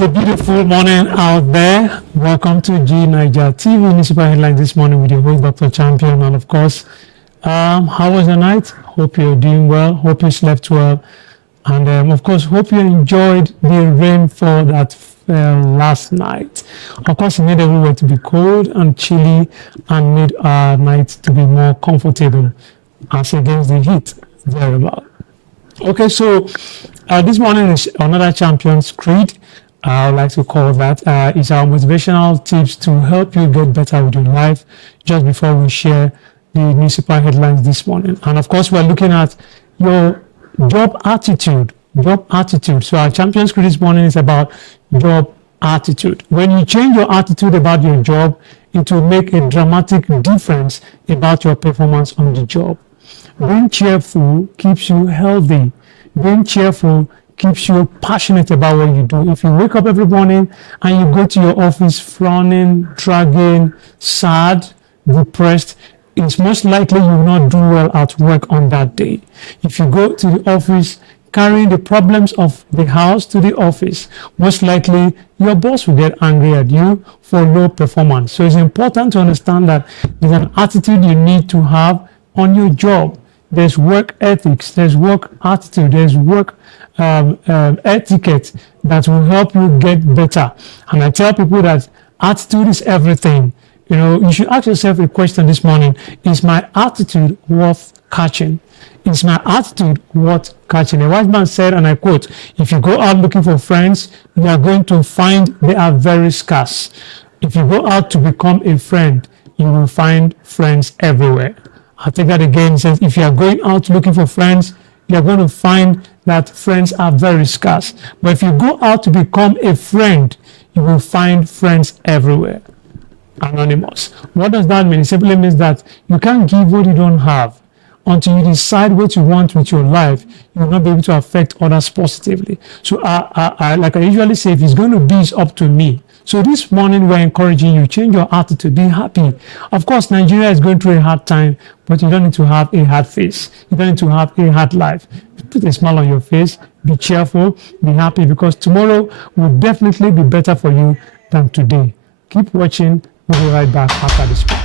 It's a beautiful morning out there. Welcome to G9ijaTV Municipal Headlines this morning with your host, Dr. Champion. And of course, how was your night? Hope you're doing well. Hope you slept well. And of course, hope you enjoyed the rainfall that fell last night. Of course, it made everywhere to be cold and chilly and made our night to be more comfortable as against the heat thereabout. Okay, so this morning is another Champion's Creed. I would like to call that. It's our motivational tips to help you get better with your life just before we share the municipal headlines this morning. And of course, we're looking at your job attitude. So our Champion's Creed this morning is about job attitude. When you change your attitude about your job, it will make a dramatic difference about your performance on the job. Being cheerful keeps you healthy. Being cheerful keeps you passionate about what you do. If you wake up every morning and you go to your office frowning, dragging, sad, depressed, it's most likely you will not do well at work on that day. If you go to the office carrying the problems of the house to the office, most likely your boss will get angry at you for low performance. So it's important to understand that there's an attitude you need to have on your job. There's work ethics, there's work attitude, there's work etiquette that will help you get better. And I tell people that attitude is everything. You know, you should ask yourself a question this morning: is my attitude worth catching? Is my attitude worth catching? A wise man said, and I quote, "If you go out looking for friends, you are going to find they are very scarce. If you go out to become a friend, you will find friends everywhere." I'll take that again. It says, if you are going out looking for friends, you are going to find that friends are very scarce. But if you go out to become a friend, you will find friends everywhere. Anonymous. What does that mean? It simply means that you can't give what you don't have. Until you decide what you want with your life, you will not be able to affect others positively. So like I usually say, if it's going to be, it's up to me. So this morning, we're encouraging you, change your attitude, be happy. Of course, Nigeria is going through a hard time, but you don't need to have a hard face. You don't need to have a hard life. Put a smile on your face, be cheerful, be happy, because tomorrow will definitely be better for you than today. Keep watching. We'll be right back after this break.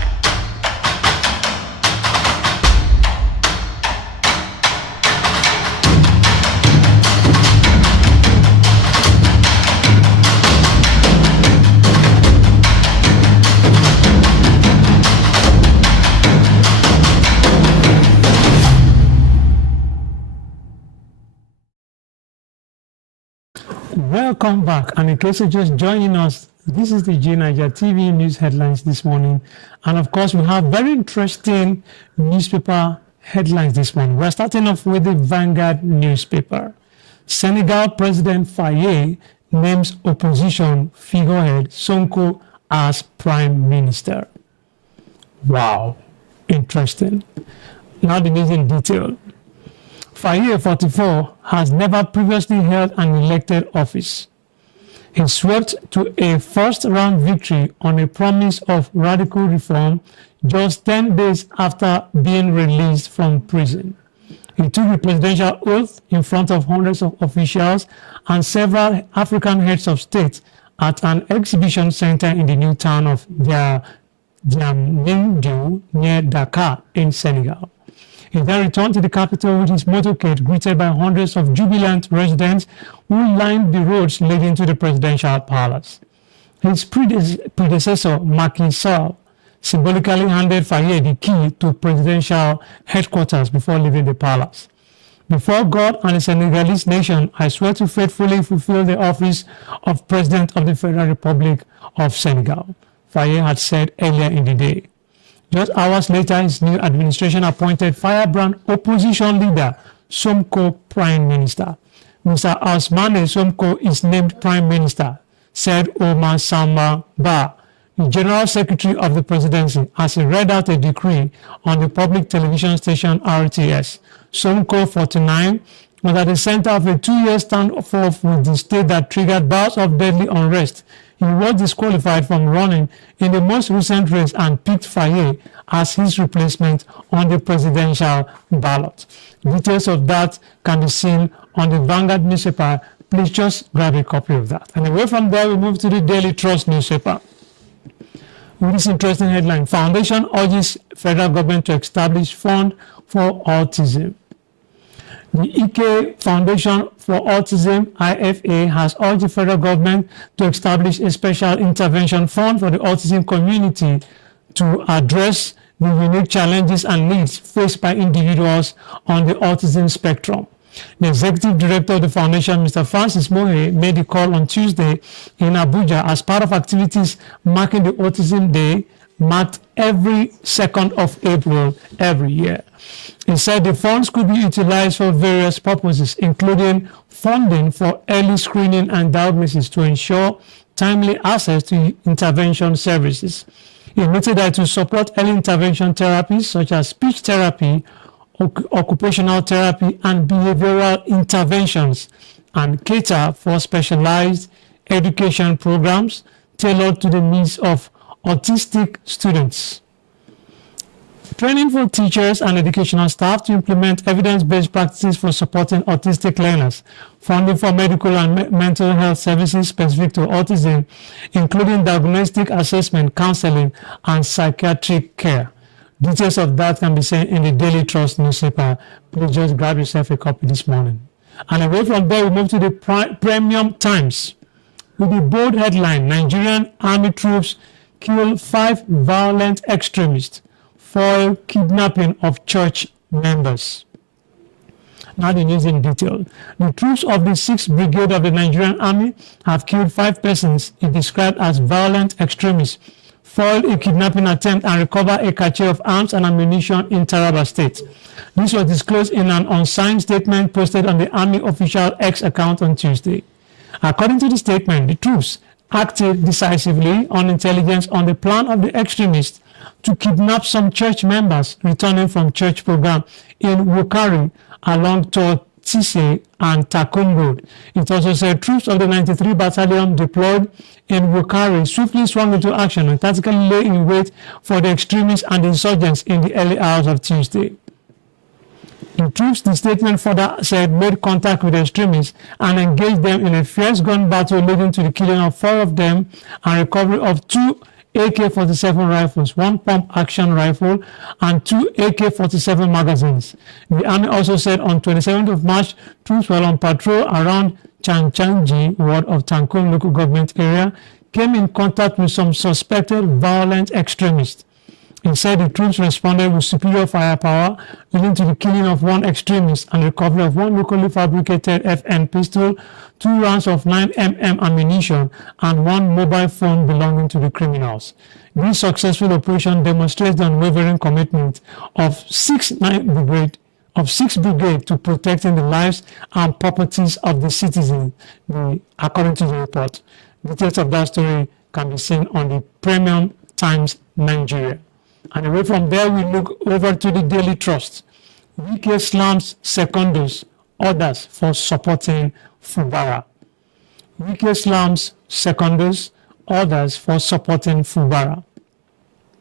Welcome back, and in case you're just joining us, this is the G9ijaTV news headlines this morning, and of course we have very interesting newspaper headlines this morning. We're starting off with the Vanguard newspaper. Senegal President Faye names opposition figurehead Sonko as Prime Minister. Wow, interesting. Now the news in detail. Faye, 44, has never previously held an elected office. He swept to a first-round victory on a promise of radical reform just 10 days after being released from prison. He took the presidential oath in front of hundreds of officials and several African heads of state at an exhibition center in the new town of Diamniadio near Dakar in Senegal. He then returned to the capital with his motorcade, greeted by hundreds of jubilant residents who lined the roads leading to the presidential palace. His predecessor, Macky Sall, symbolically handed Faye the key to presidential headquarters before leaving the palace. Before God and the Senegalese nation, I swear to faithfully fulfill the office of President of the Federal Republic of Senegal, Faye had said earlier in the day. Just hours later, his new administration appointed firebrand opposition leader Sonko Prime Minister. Mr. Ousmane Sonko is named Prime Minister, said Omar Samba Ba, the General Secretary of the Presidency, as he read out a decree on the public television station RTS. Sonko, 49, was at the center of a 2-year standoff with the state that triggered bouts of deadly unrest. He was disqualified from running in the most recent race and picked Faye as his replacement on the presidential ballot. Details of that can be seen on the Vanguard newspaper Please just grab a copy of that. And away from there, we move to the Daily Trust newspaper. With this interesting headline, Foundation urges federal government to establish fund for autism. The Ike Foundation for Autism, IFA, has urged the federal government to establish a special intervention fund for the autism community to address the unique challenges and needs faced by individuals on the autism spectrum. The executive director of the foundation, Mr. Francis Mohe, made the call on Tuesday in Abuja as part of activities marking the Autism Day, marked every 2nd of April every year. He said the funds could be utilized for various purposes, including funding for early screening and diagnosis to ensure timely access to intervention services. He noted that to support early intervention therapies such as speech therapy, occupational therapy, and behavioral interventions, and cater for specialized education programs tailored to the needs of autistic students. Training for teachers and educational staff to implement evidence-based practices for supporting autistic learners. Funding for medical and mental health services specific to autism, including diagnostic assessment, counseling, and psychiatric care. Details of that can be seen in the Daily Trust newspaper. Please just grab yourself a copy this morning. And away from there, we move to the Premium Times with the bold headline, Nigerian Army troops kill 5 violent extremists, foil kidnapping of church members. Now the news in detail. The troops of the 6th Brigade of the Nigerian Army have killed 5 persons described as violent extremists, foiled a kidnapping attempt, and recovered a cache of arms and ammunition in Taraba State. This was disclosed in an unsigned statement posted on the Army official X account on Tuesday. According to the statement, the troops acted decisively on intelligence on the plan of the extremists to kidnap some church members returning from church program in Wukari along Tortise and Takum Road. It also said troops of the 93 Battalion deployed in Wukari swiftly swung into action and tactically lay in wait for the extremists and insurgents in the early hours of Tuesday. The troops, the statement further said, made contact with the extremists and engaged them in a fierce gun battle leading to the killing of 4 of them and recovery of 2 AK-47 rifles, 1 pump-action rifle, and 2 AK-47 magazines. The army also said on 27th of March, troops were on patrol around Chanchanji ward of Tankum local government area, came in contact with some suspected violent extremists. He said the troops responded with superior firepower, leading to the killing of 1 extremist and recovery of 1 locally fabricated FN pistol, 2 rounds of 9mm ammunition, and 1 mobile phone belonging to the criminals. This successful operation demonstrates the unwavering commitment of 6th Brigade to protecting the lives and properties of the citizens, according to the report. Details of that story can be seen on the Premium Times Nigeria. And away from there, we look over to the Daily Trust. Wike slams secondos orders for supporting Fubara. Wike slams secondos orders for supporting Fubara.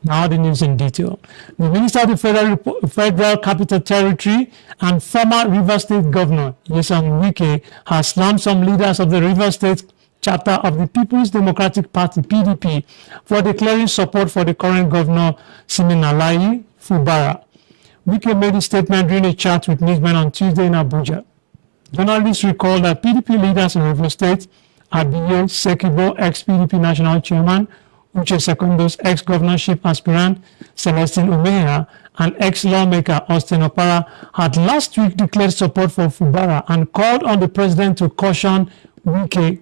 Now the news in detail. The Minister of the Federal Capital Territory and former Rivers State Governor, Nyesom Wike, has slammed some leaders of the Rivers State chapter of the People's Democratic Party, PDP, for declaring support for the current governor, Siminalayi Fubara. Wike made a statement during a chat with newsmen on Tuesday in Abuja. Journalists recall that PDP leaders in Rivers State, Abiye Sekibo, ex-PDP national chairman, Uche Secondo's ex-governorship aspirant, Celestine Umeha, and ex-lawmaker Austin Opara had last week declared support for Fubara and called on the president to caution Wike.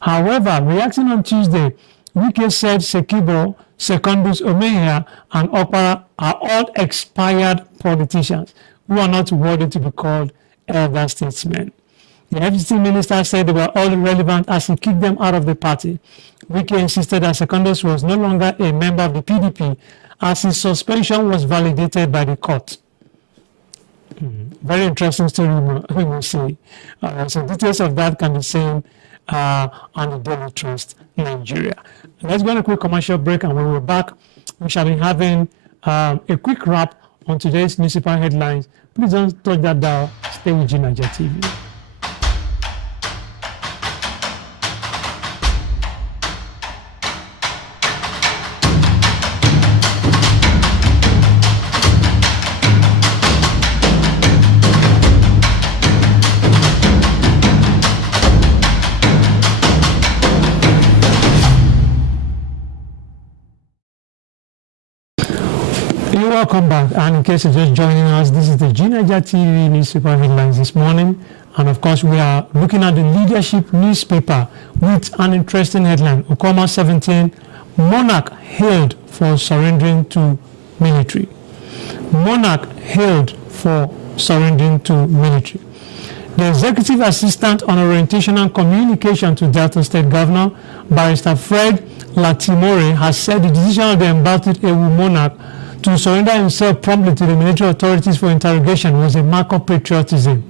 However, reacting on Tuesday, Wike said Sekibo, Secondus Umeha, and Opara are all expired politicians who are not worthy to be called elder statesmen. The FCT minister said they were all irrelevant as he kicked them out of the party. Wike insisted that Secondus was no longer a member of the PDP as his suspension was validated by the court. Very interesting story, we must say. So details of that can be seen on the Daily Trust Nigeria. Let's go on a quick commercial break, and when we're back, we shall be having a quick wrap on today's newspaper headlines. Please don't touch that dial. Stay with G9ijaTV. You're welcome back, and in case you're just joining us, this is the G9ijaTV newspaper headlines this morning, and of course we are looking at the leadership newspaper with an interesting headline. Okoma 17, monarch hailed for surrendering to military. Monarch hailed for surrendering to military. The executive assistant on orientation and communication to Delta State Governor, Barrister Fred Latimore, has said the decision of the embattled Ewu monarch to surrender himself promptly to the military authorities for interrogation was a mark of patriotism.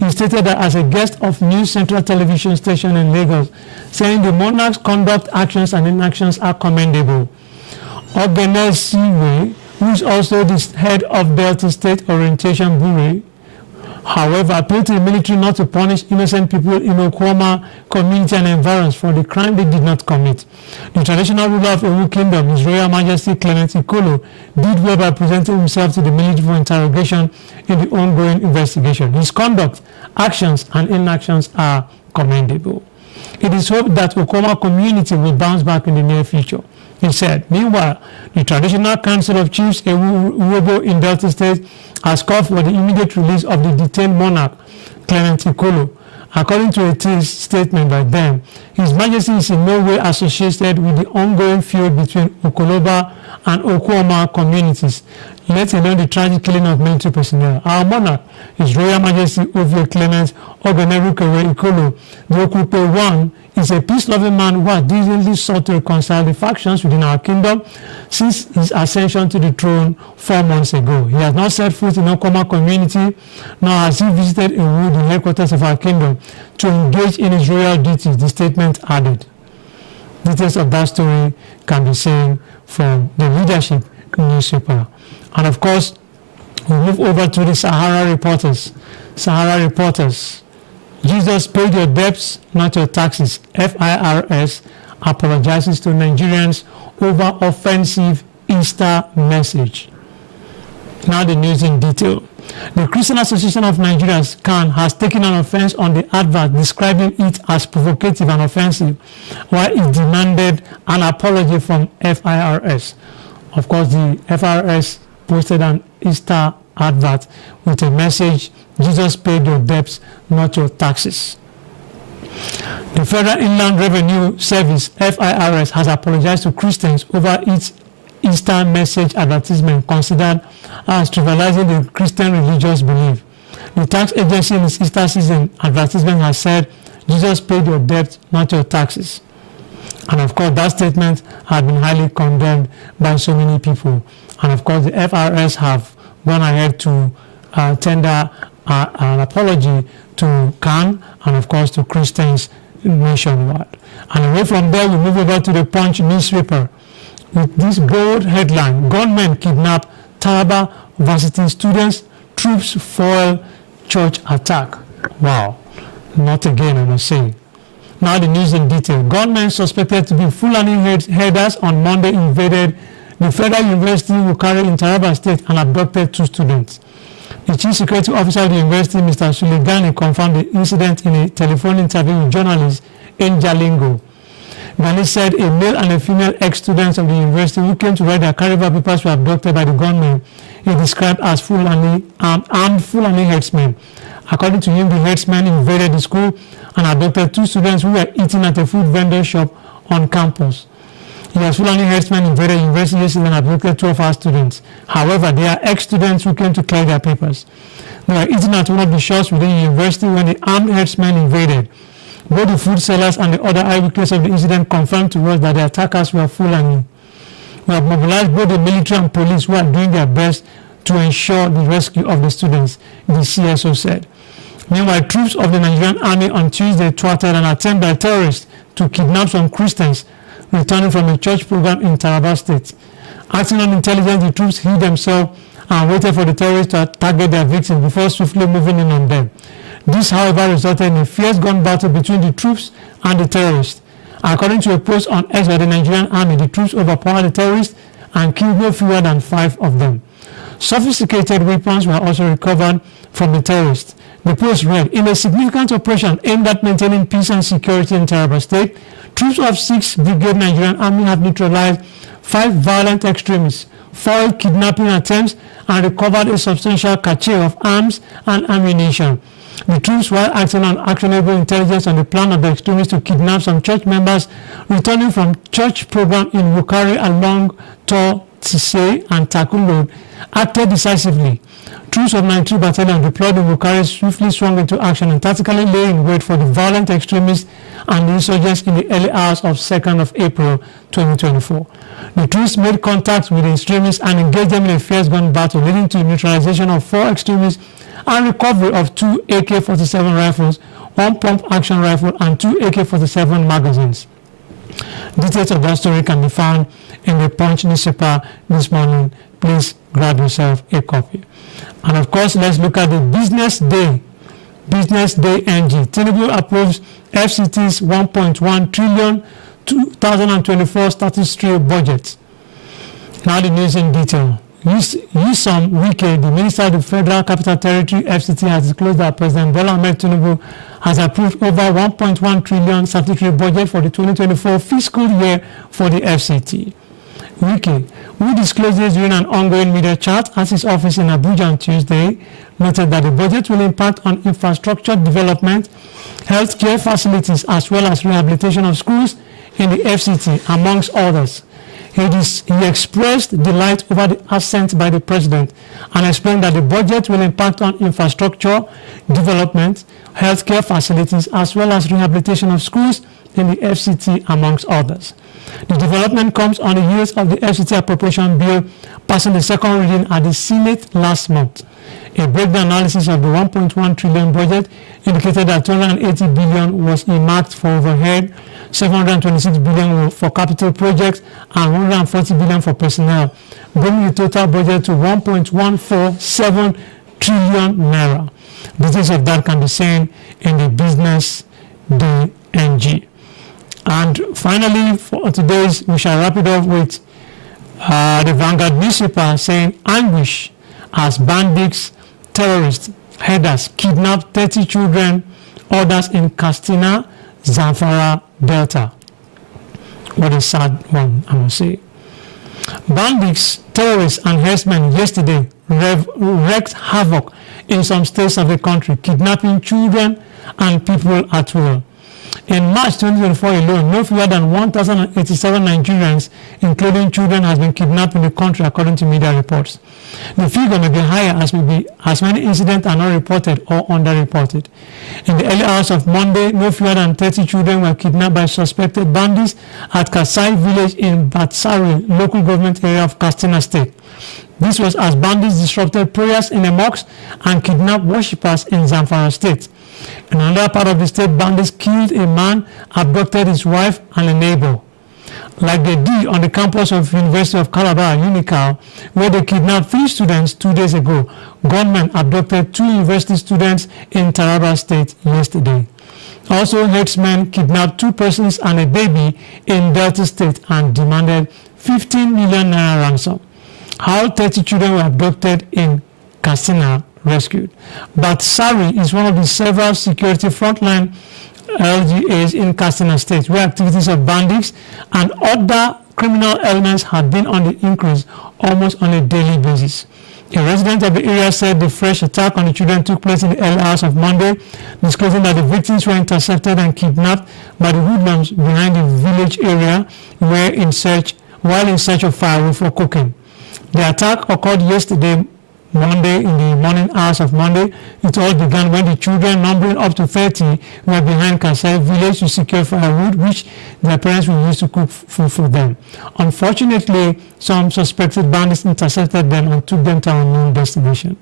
He stated that as a guest of News Central television station in Lagos, saying the monarch's conduct, actions and inactions are commendable. Ogene Siwe, who is also the head of Delta State Orientation Bureau, however, appealed to the military not to punish innocent people in Okoma community and environs for the crime they did not commit. The traditional ruler of Ewu Kingdom, His Royal Majesty Clement Ikolo, did well by presenting himself to the military for interrogation in the ongoing investigation. His conduct, actions, and inactions are commendable. It is hoped that Okoma community will bounce back in the near future. He said, meanwhile, the Traditional Council of Chiefs Ewu in Delta State has called for the immediate release of the detained monarch, Clement Ikolo. According to a statement by them, His Majesty is in no way associated with the ongoing feud between Okoloba and Okoma communities, let alone the tragic killing of military personnel. Our monarch, His Royal Majesty Ovie Clement Ogonerukewe Ikolo, the Okupe I, is a peace-loving man who has diligently sought to reconcile the factions within our kingdom since his ascension to the throne 4 months ago. He has not set foot in Okoma community, nor has he visited Ewu, the headquarters of our kingdom, to engage in his royal duties, the statement added. Details of that story can be seen from the leadership newspaper. And of course, we move over to the Sahara Reporters. Sahara Reporters. Jesus paid your debts, not your taxes. FIRS apologizes to Nigerians over offensive Easter message. Now the news in detail. The Christian Association of Nigeria, CAN, has taken an offense on the advert describing it as provocative and offensive, while it demanded an apology from FIRS. Of course, the FIRS posted an Easter advert with a message, Jesus paid your debts, not your taxes. The Federal Inland Revenue Service, FIRS, has apologized to Christians over its Easter message advertisement considered as trivializing the Christian religious belief. The tax agency in its Easter season advertisement has said, Jesus paid your debt, not your taxes. And of course, that statement has been highly condemned by so many people. And of course, the FIRS have gone ahead to tender an apology to CAN and of course to Christians nationwide. And away from there, we move over to the Punch newspaper with this bold headline: gunmen kidnap Taraba varsity students, troops foil church attack. Wow, not again, I must say. Now the news in detail. Gunmen suspected to be Fulani herders on Monday invaded the Federal University Wukari in Taraba State and abducted 2 students. The Chief Security Officer of the university, Mr. Sulegani, confirmed the incident in a telephone interview with journalist in Jalingo. Gani said a male and a female ex-students of the university who came to write their carnival papers were abducted by the gunmen he described as armed Fulani herdsmen. According to him, the herdsmen invaded the school and abducted 2 students who were eating at a food vendor shop on campus. Yes, Fulani herdsmen invaded university yesterday and abducted 2 of our students. However, they are ex-students who came to clear their papers. They were eating at one of the shops within the university when the armed herdsmen invaded. Both the food sellers and the other eyewitnesses of the incident confirmed to us that the attackers were Fulani. We have mobilized both the military and police who are doing their best to ensure the rescue of the students, the CSO said. Meanwhile, troops of the Nigerian army on Tuesday thwarted an attempt by terrorists to kidnap some Christians returning from a church program in Taraba State. Acting on intelligence, the troops hid themselves and waited for the terrorists to target their victims before swiftly moving in on them. This, however, resulted in a fierce gun battle between the troops and the terrorists. According to a post on X by the Nigerian army, the troops overpowered the terrorists and killed no fewer than 5 of them. Sophisticated weapons were also recovered from the terrorists. The post read, in a significant operation aimed at maintaining peace and security in Taraba State, troops of 6th Brigade Nigerian Army have neutralized 5 violent extremists foiled kidnapping attempts and recovered a substantial cache of arms and ammunition. The troops, while acting on actionable intelligence on the plan of the extremists to kidnap some church members returning from church program in Wukari along Tor Tisei and Takun Road, acted decisively. Troops of 93 Battalion deployed in Wukari swiftly swung into action and tactically lay in wait for the violent extremists and insurgents in the early hours of 2nd of April 2024. The troops made contact with the extremists and engaged them in a fierce-gun battle, leading to the neutralization of 4 extremists and recovery of 2 AK-47 rifles, 1 pump-action rifle, and 2 AK-47 magazines. Details of that story can be found in the Punch newspaper this morning. Please grab yourself a copy. And of course, let's look at the Business Day. Business Day NG. Tinubu approves FCT's 1.1 trillion 2024 statutory budget. Now the news in detail. Nyesom Wike, the Minister of the Federal Capital Territory, FCT, has disclosed that President Bola Ahmed Tinubu has approved over 1.1 trillion statutory budget for the 2024 fiscal year for the FCT. Wike, who disclosed this during an ongoing media chat at his office in Abuja on Tuesday, noted that the budget will impact on infrastructure development, healthcare facilities, as well as rehabilitation of schools in the FCT, amongst others. He expressed delight over the assent by the president and explained that the budget will impact on infrastructure, development, healthcare facilities, as well as rehabilitation of schools in the FCT, amongst others. The development comes on the heels of the FCT appropriation bill passing the second reading at the Senate last month. A breakdown analysis of the 1.1 trillion budget indicated that 280 billion was earmarked for overhead, 726 billion for capital projects, and 140 billion for personnel, bringing the total budget to 1.147 trillion naira. Details of that can be seen in the Business Day NG. And finally, for today's, we shall wrap it off with the Vanguard newspaper saying anguish as bandits, terrorists, headers kidnap 30 children, others in Katsina, Zamfara, Delta. What a sad one, I must say. Bandits, terrorists, and herdsmen yesterday wreaked havoc in some states of the country, kidnapping children and people at will. In March 2024 alone, no fewer than 1,087 Nigerians, including children, has been kidnapped in the country, according to media reports. The figure may be higher as many incidents are not reported or underreported. In the early hours of Monday, no fewer than 30 children were kidnapped by suspected bandits at Kasai village in Batsari, local government area of Katsina State. This was as bandits disrupted prayers in a mosque and kidnapped worshippers in Zamfara State. In another part of the state, bandits killed a man, abducted his wife and a neighbor. Like they did on the campus of University of Calabar, Unical, where they kidnapped 3 students 2 days ago, gunmen abducted 2 university students in Taraba State yesterday. Also, herdsmen kidnapped 2 persons and a baby in Delta State and demanded 15 million naira ransom. How 30 children were abducted in Katsina rescued. But Sari is one of the several security frontline LGAs in Katsina State, where activities of bandits and other criminal elements have been on the increase almost on a daily basis. A resident of the area said the fresh attack on the children took place in the early hours of Monday, disclosing that the victims were intercepted and kidnapped by the hoodlums behind the village area while in search of firewood for cooking. The attack occurred yesterday, Monday, in the morning hours of Monday. It all began when the children, numbering up to 30, were behind Kasai village to secure firewood, which their parents will use to cook food for them. Unfortunately, some suspected bandits intercepted them and took them to an unknown destination.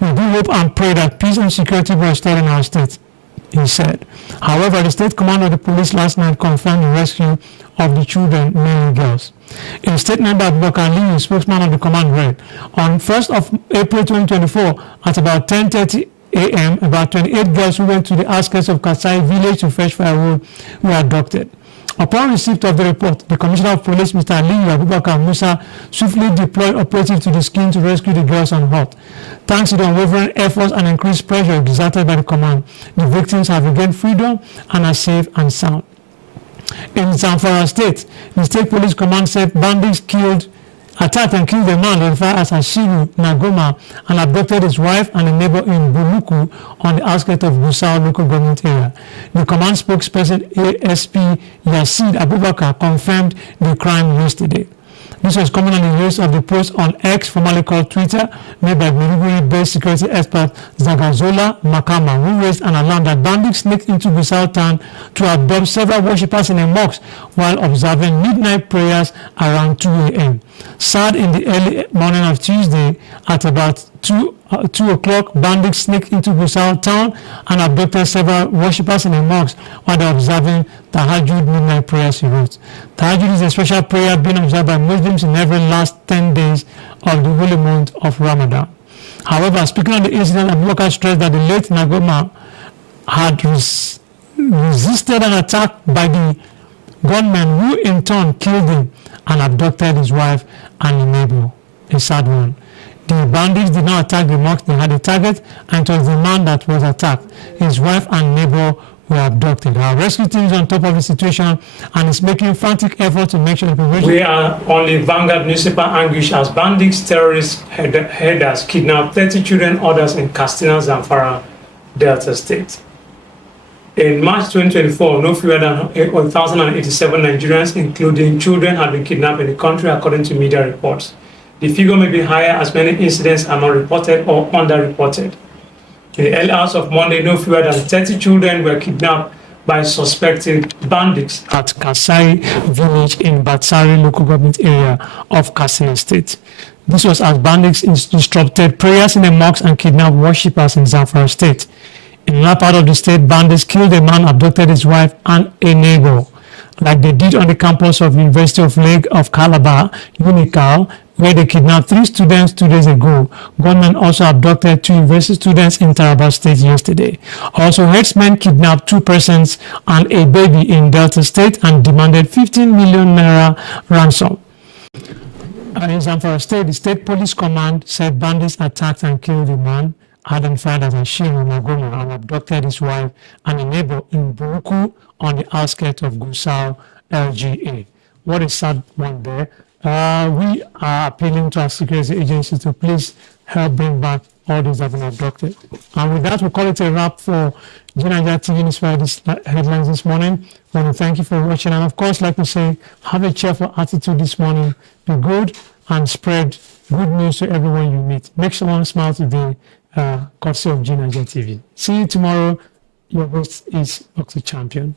We do hope and pray that peace and security will restore in our state, he said. However, the state commander of the police last night confirmed the rescue of the children, mainly girls. In a statement by Abubakar Aliyu, spokesman of the command, read, on 1st of April 2024, at about 10:30 a.m., about 28 girls who went to the outskirts of Kasai village to fetch firewood were abducted. Upon receipt of the report, the Commissioner of Police, Mr. Aliyu Abubakar Musa, swiftly deployed operatives to the scene to rescue the girls on hot. Thanks to the unwavering efforts and increased pressure exerted by the command, the victims have regained freedom and are safe and sound. In Zamfara State, the State Police Command said bandits killed attacked and killed a man identified as Ashiru Nagoma and abducted his wife and a neighbor in Buluku on the outskirts of Gusau local government area. The command spokesperson ASP Yasid Abubakar confirmed the crime yesterday. This was coming on the heels of the post on X, formerly called Twitter, made by Maiduguri-based security expert Zagazola Makama, who raised an alarm that bandits sneaked into Gusau town to abduct several worshippers in a mosque while observing midnight prayers around 2 a.m. Sad in the early morning of Tuesday, at about 2 o'clock, bandits sneaked into Gusau town and abducted several worshippers in a mosque while they were observing Tahajjud midnight prayers, he wrote. Tahajjud is a special prayer being observed by Muslims in every last 10 days of the holy month of Ramadan. However, speaking on the incident, Abubakar stressed that the late Nagoma had resisted an attack by the gunmen who in turn killed him and abducted his wife and a neighbor. A sad one. The bandits did not attack the mosque, they had a target, and it was the man that was attacked. His wife and neighbor were abducted. Our rescue team is on top of the situation and is making frantic efforts to make sure the prevention. We are on the Vanguard newspaper anguish as bandits, terrorists, headers kidnapped 30 children, others in Katsina, Zamfara, Delta State. In March 2024, no fewer than 1,087 Nigerians, including children, have been kidnapped in the country, according to media reports. The figure may be higher as many incidents are not reported or underreported. In the early hours of Monday, no fewer than 30 children were kidnapped by suspected bandits at Kasai village in Batsari local government area of Katsina State. This was as bandits disrupted prayers in the mosques and kidnapped worshippers in Zamfara State. In another part of the state, bandits killed a man, abducted his wife and a neighbor, like they did on the campus of University of Lake of Calabar, UNICAL, where they kidnapped 3 students 2 days ago. Gunmen also abducted 2 university students in Taraba State yesterday. Also, herdsmen kidnapped 2 persons and a baby in Delta State and demanded 15 million naira ransom. In Zamfara State, the State Police Command said bandits attacked and killed a man identified as Ashiru Nagoma and abducted his wife and a neighbor in Buruku on the outskirts of Gusau, LGA. What a sad one there. We are appealing to our security agencies to please help bring back all those that have been abducted. And with that, we'll call it a wrap for G9ijaTV Newsfire this headlines this morning. I want to thank you for watching. And of course, like we say, have a cheerful attitude this morning. Be good and spread good news to everyone you meet. Make someone smile today, courtesy of G9ijaTV. See you tomorrow. Your host is Dr. Champion.